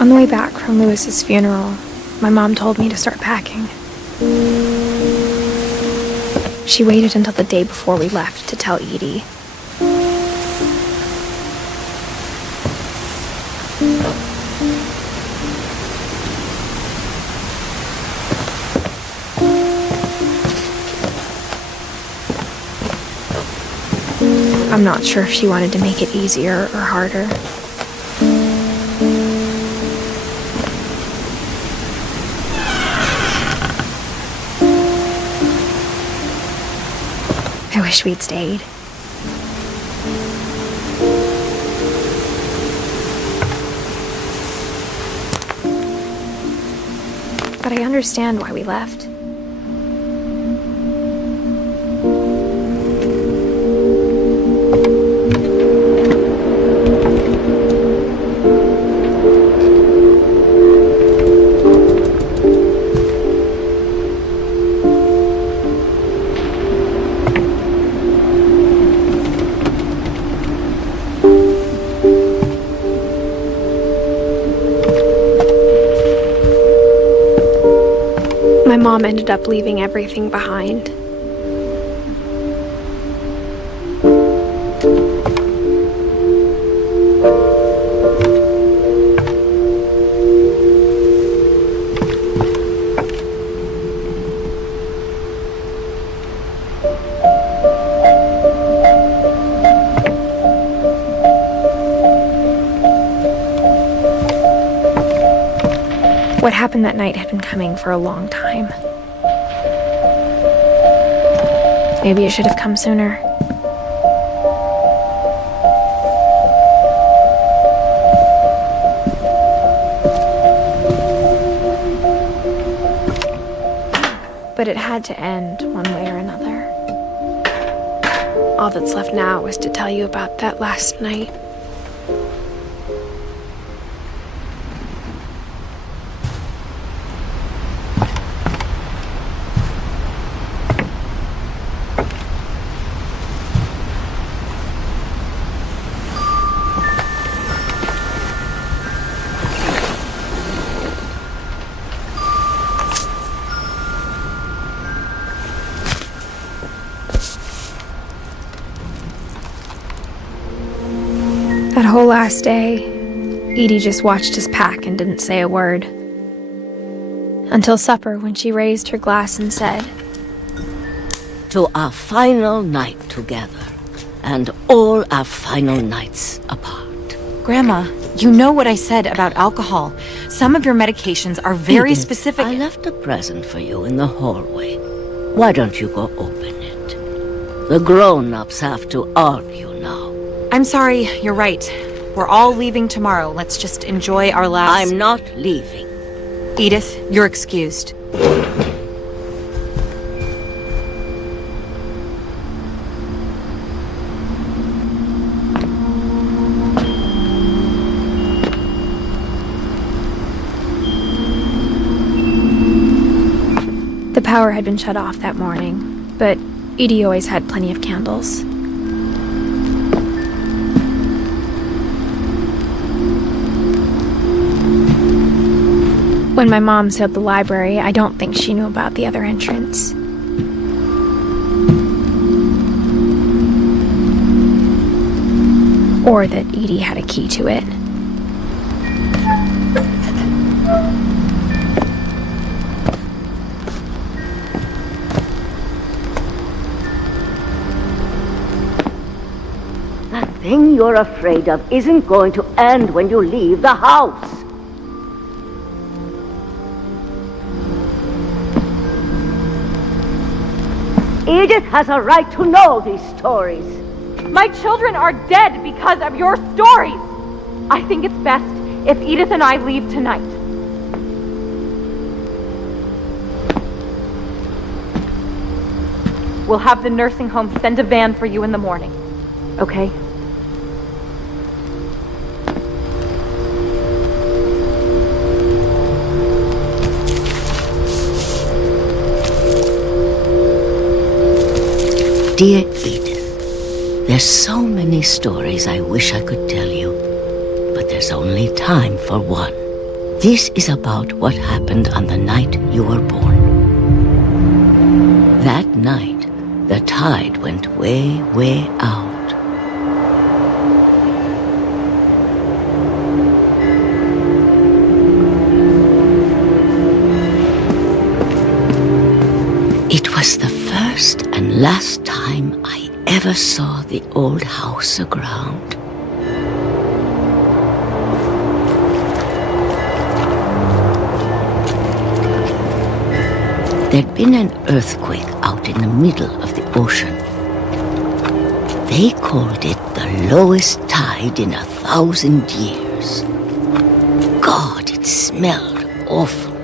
On the way back from Lewis's funeral, my mom told me to start packing. She waited until the day before we left to tell Edie. I'm not sure if she wanted to make it easier or harder. I wish we'd stayed. But I understand why we left. My mom ended up leaving everything behind. What happened that night had been coming for a long time. Maybe it should have come sooner. But it had to end one way or another. All that's left now is to tell you about that last night. That whole last day, Edie just watched us pack and didn't say a word. Until supper, when she raised her glass and said, "To our final night together, and all our final nights apart." Grandma, you know what I said about alcohol. Some of your medications are very Edith, specific. I left a present for you in the hallway. Why don't you go open it? The grown-ups have to argue now. I'm sorry, you're right. We're all leaving tomorrow. Let's just enjoy our last... I'm not leaving. Edith, you're excused. The power had been shut off that morning, but Edie always had plenty of candles. When my mom sealed the library, I don't think she knew about the other entrance. Or that Edie had a key to it. That thing you're afraid of isn't going to end when you leave the house. Edith has a right to know these stories. My children are dead because of your stories. I think it's best if Edith and I leave tonight. We'll have the nursing home send a van for you in the morning, okay? Dear Edith, there's so many stories I wish I could tell you, but there's only time for one. This is about what happened on the night you were born. That night, the tide went way, way out. It was the first and last time I ever saw the old house aground. There'd been an earthquake out in the middle of the ocean. They called it the lowest tide in 1,000 years. God, it smelled awful.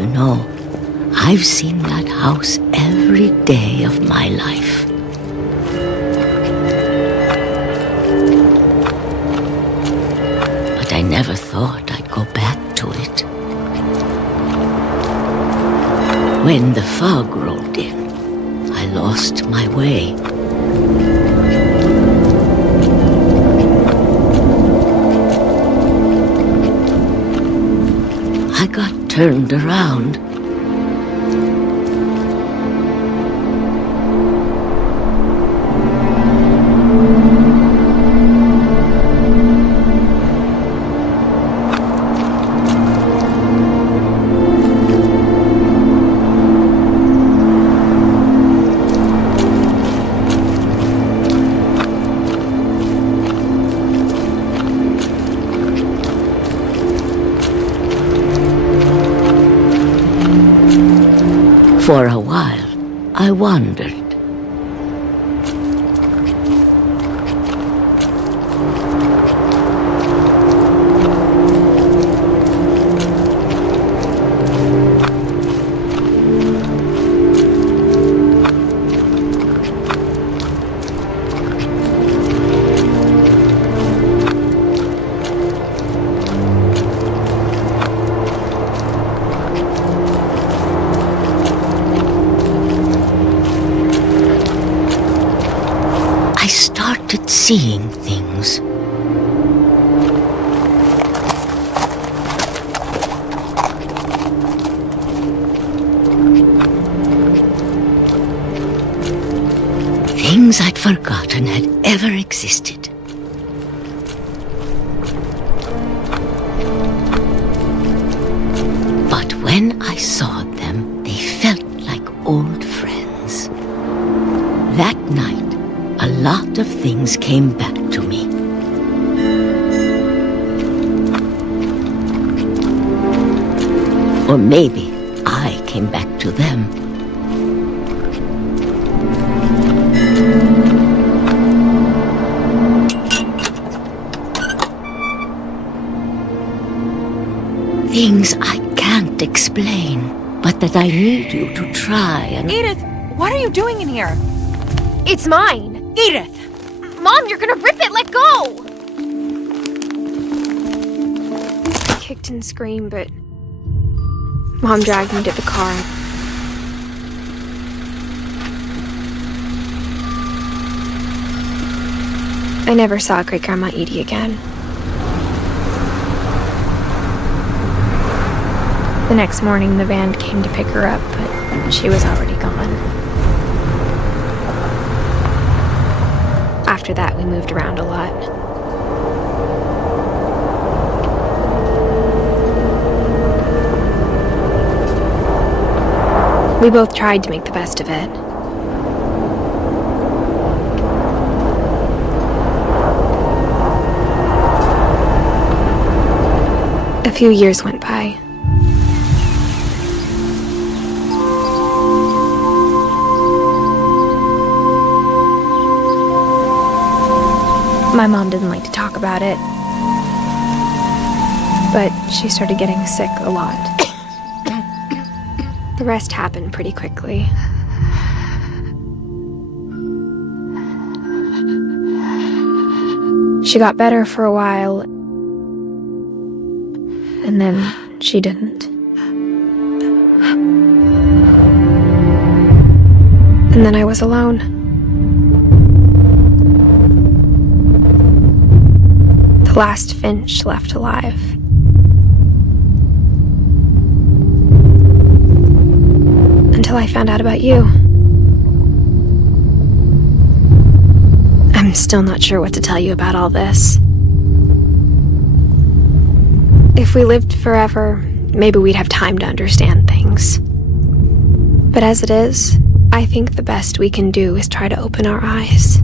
You know, I've seen that house every day of my life. But I never thought I'd go back to it. When the fog rolled in, I lost my way. I got turned around. For a while, I wandered. Seeing things. Things I'd forgotten had ever existed. But when I saw them, they felt like old friends. That night, a lot of things came back to me. Or maybe I came back to them. Things I can't explain, but that I need you to try and... Edith, what are you doing in here? It's mine! Edith! Mom, you're gonna rip it! Let go! I kicked and screamed, but Mom dragged me to the car. I never saw Great-Grandma Edie again. The next morning, the van came to pick her up, but she was already gone. After that, we moved around a lot. We both tried to make the best of it. A few years went by. My mom didn't like to talk about it, but she started getting sick a lot. The rest happened pretty quickly. She got better for a while, and then she didn't. And then I was alone. The last Finch left alive. until I found out about you. I'm still not sure what to tell you about all this. If we lived forever, maybe we'd have time to understand things. But as it is, I think the best we can do is try to open our eyes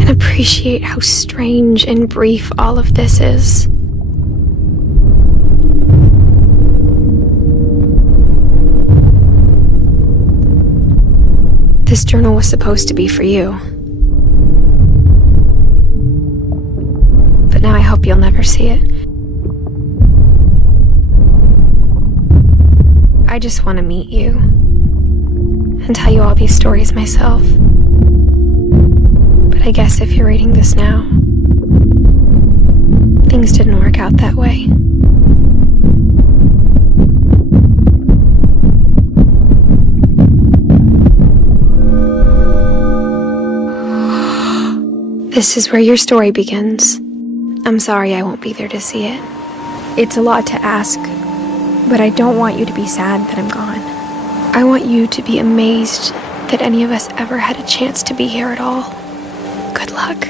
and appreciate how strange and brief all of this is. This journal was supposed to be for you. But now I hope you'll never see it. I just want to meet you and tell you all these stories myself. But I guess if you're reading this now, things didn't work out that way. This is where your story begins. I'm sorry I won't be there to see it. It's a lot to ask, but I don't want you to be sad that I'm gone. I want you to be amazed that any of us ever had a chance to be here at all. Good luck.